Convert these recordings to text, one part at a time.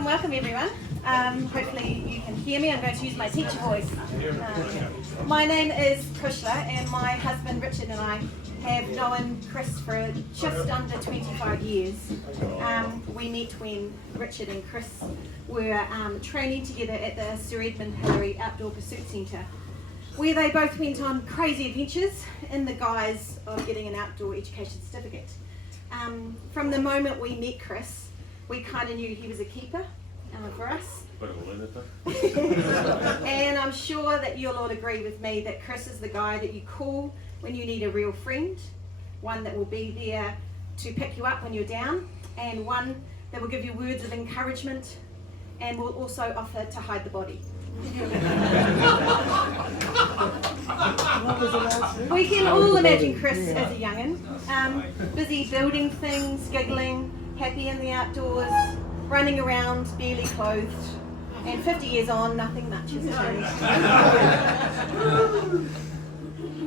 welcome everyone. Hopefully you can hear me. I'm going to use my teacher voice. My name is Kushla, and my husband Richard and I have known Chris for just under 25 years. We met when Richard and Chris were training together at the Sir Edmund Hillary Outdoor Pursuit Centre, where they both went on crazy adventures in the guise of getting an outdoor education certificate. From the moment we met Chris, we kind of knew he was a keeper for us. And I'm sure that you'll all agree with me that Chris is the guy that you call when you need a real friend, one that will be there to pick you up when you're down, and one that will give you words of encouragement and will also offer to hide the body. We can all imagine Chris as a young'un, busy building things, giggling, happy in the outdoors, running around barely clothed, and 50 years on, nothing much has changed.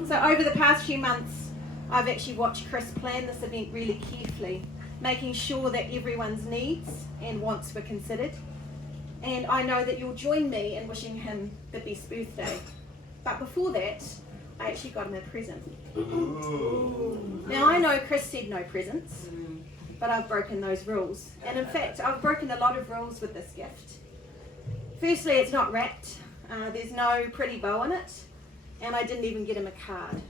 So over the past few months, I've actually watched Chris plan this event really carefully, making sure that everyone's needs and wants were considered. And I know that you'll join me in wishing him the best birthday. But before that, I actually got him a present. Now I know Chris said no presents, but I've broken those rules. And in fact, I've broken a lot of rules with this gift. Firstly, it's not wrapped. There's no pretty bow on it. And I didn't even get him a card.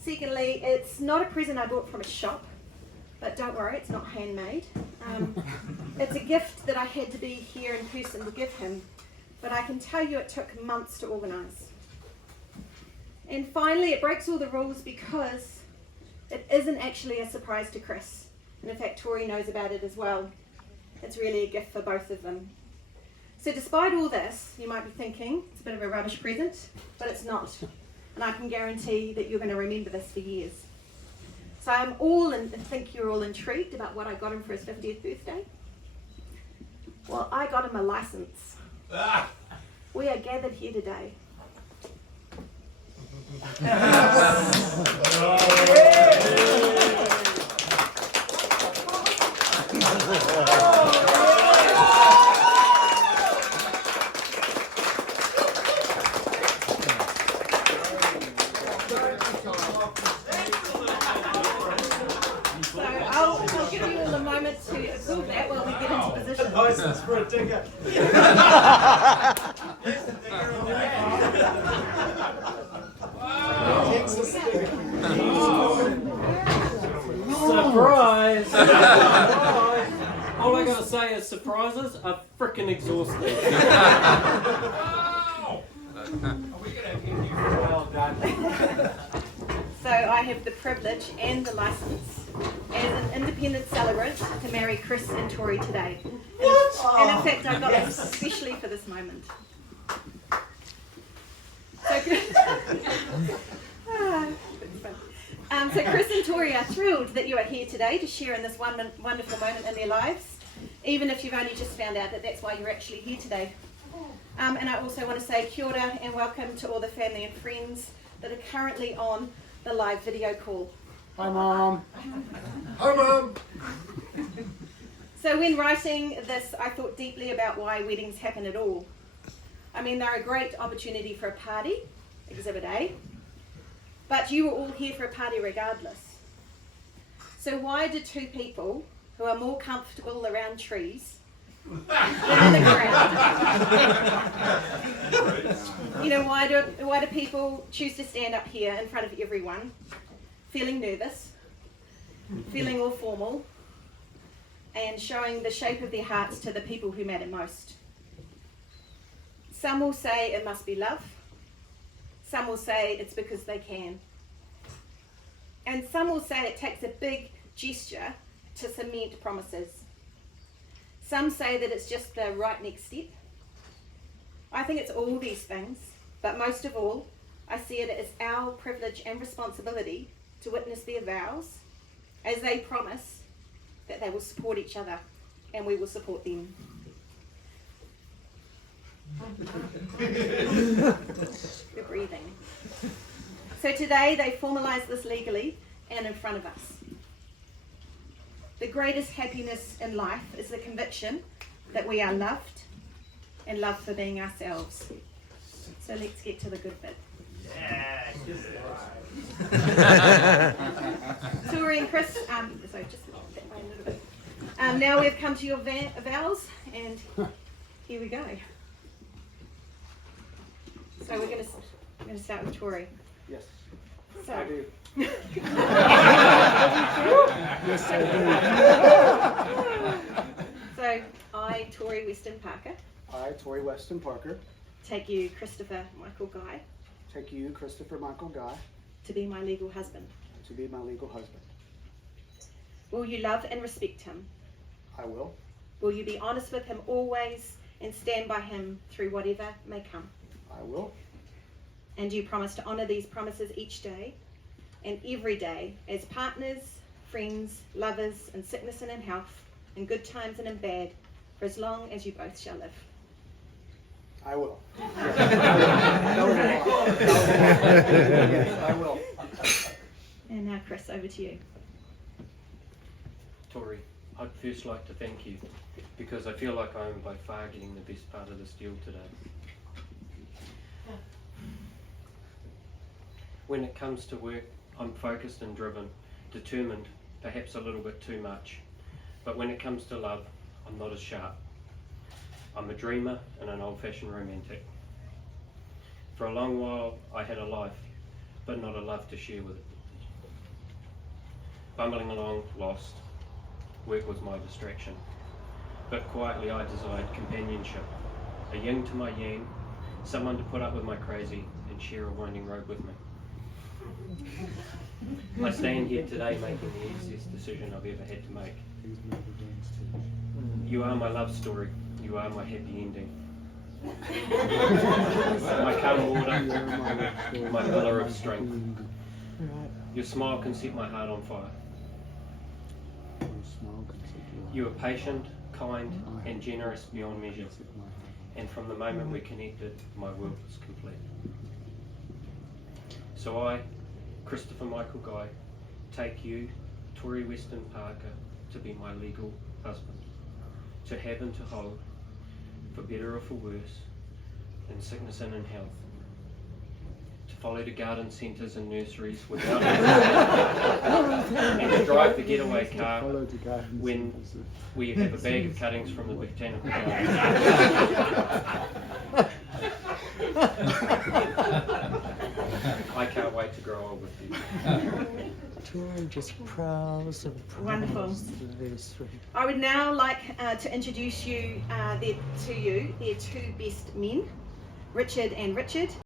Secondly, it's not a present I bought from a shop. But don't worry, it's not handmade. It's a gift that I had to be here in person to give him, but I can tell you it took months to organise. And finally, it breaks all the rules because it isn't actually a surprise to Chris. And in fact, Tori knows about it as well. It's really a gift for both of them. So despite all this, you might be thinking it's a bit of a rubbish present, but it's not. And I can guarantee that you're going to remember this for years. So I think you're all intrigued about what I got him for his 50th birthday. Well, I got him a license. We are gathered here today. I'll give you all a moment to absorb that while we get into position. License for a ticket. Surprise! All I gotta say is surprises are frickin' exhausting. Well done. So I have the privilege and the license as an independent celebrant to marry Chris and Tori today. And in fact, I got this especially for this moment. So Chris and Tori are thrilled that you are here today to share in this wonderful moment in their lives, even if you've only just found out that that's why you're actually here today. And I also want to say kia ora and welcome to all the family and friends that are currently on the live video call. Hi, Mom. Hi, Mom. So when writing this, I thought deeply about why weddings happen at all. I mean, they're a great opportunity for a party, Exhibit A, but you were all here for a party regardless. So why do two people who are more comfortable around trees than in the ground? You know, why do people choose to stand up here in front of everyone, feeling nervous, feeling all formal, and showing the shape of their hearts to the people who matter most? Some will say it must be love. Some will say it's because they can. And some will say it takes a big gesture to cement promises. Some say that it's just the right next step. I think it's all these things, but most of all, I see it as our privilege and responsibility to witness their vows as they promise that they will support each other and we will support them. We're breathing. So today they formalised this legally and in front of us. The greatest happiness in life is the conviction that we are loved and loved for being ourselves. So let's get to the good bit. Yeah, Tori and Chris, sorry, just that way a little bit. Now we've come to your vows, and here we go. So we're going to start with Tori. Yes, So, I do. Yes, I So I, Tori Weston Parker, I, Tori Weston Parker, take you, Christopher Michael Guy, take you, Christopher Michael Guy, to be my legal husband. to be my legal husband. Will you love and respect him? I will. Will you be honest with him always and stand by him through whatever may come? I will. And do you promise to honour these promises each day and every day as partners, friends, lovers, in sickness and in health, in good times and in bad, for as long as you both shall live? I will. Yes, I will. And now, Chris, over to you. Tori, I'd first like to thank you because I feel like I am by far getting the best part of this deal today. When it comes to work, I'm focused and driven, determined, perhaps a little bit too much. But when it comes to love, I'm not as sharp. I'm a dreamer and an old-fashioned romantic. For a long while, I had a life, but not a love to share with it. Bumbling along, lost. Work was my distraction. But quietly I desired companionship, a yin to my yang, someone to put up with my crazy and share a winding road with me. I stand here today making the easiest decision I've ever had to make. You are my love story. You are my happy ending. My calm water, my pillar of strength. Your smile can set my heart on fire. You are patient, kind, and generous beyond measure. And from the moment we connected, my world was complete. So I, Christopher Michael Guy, take you, Tori Weston Parker, to be my legal husband, to have and to hold, for better or for worse, in sickness and in health, to follow to garden centres and nurseries without and to drive the getaway car when we have a bag of cuttings from the botanical garden. I can't wait to grow old with you. Tori just prowls and prowls. Wonderful. Very sweet. I would now like to introduce you their two best men, Richard and Richard.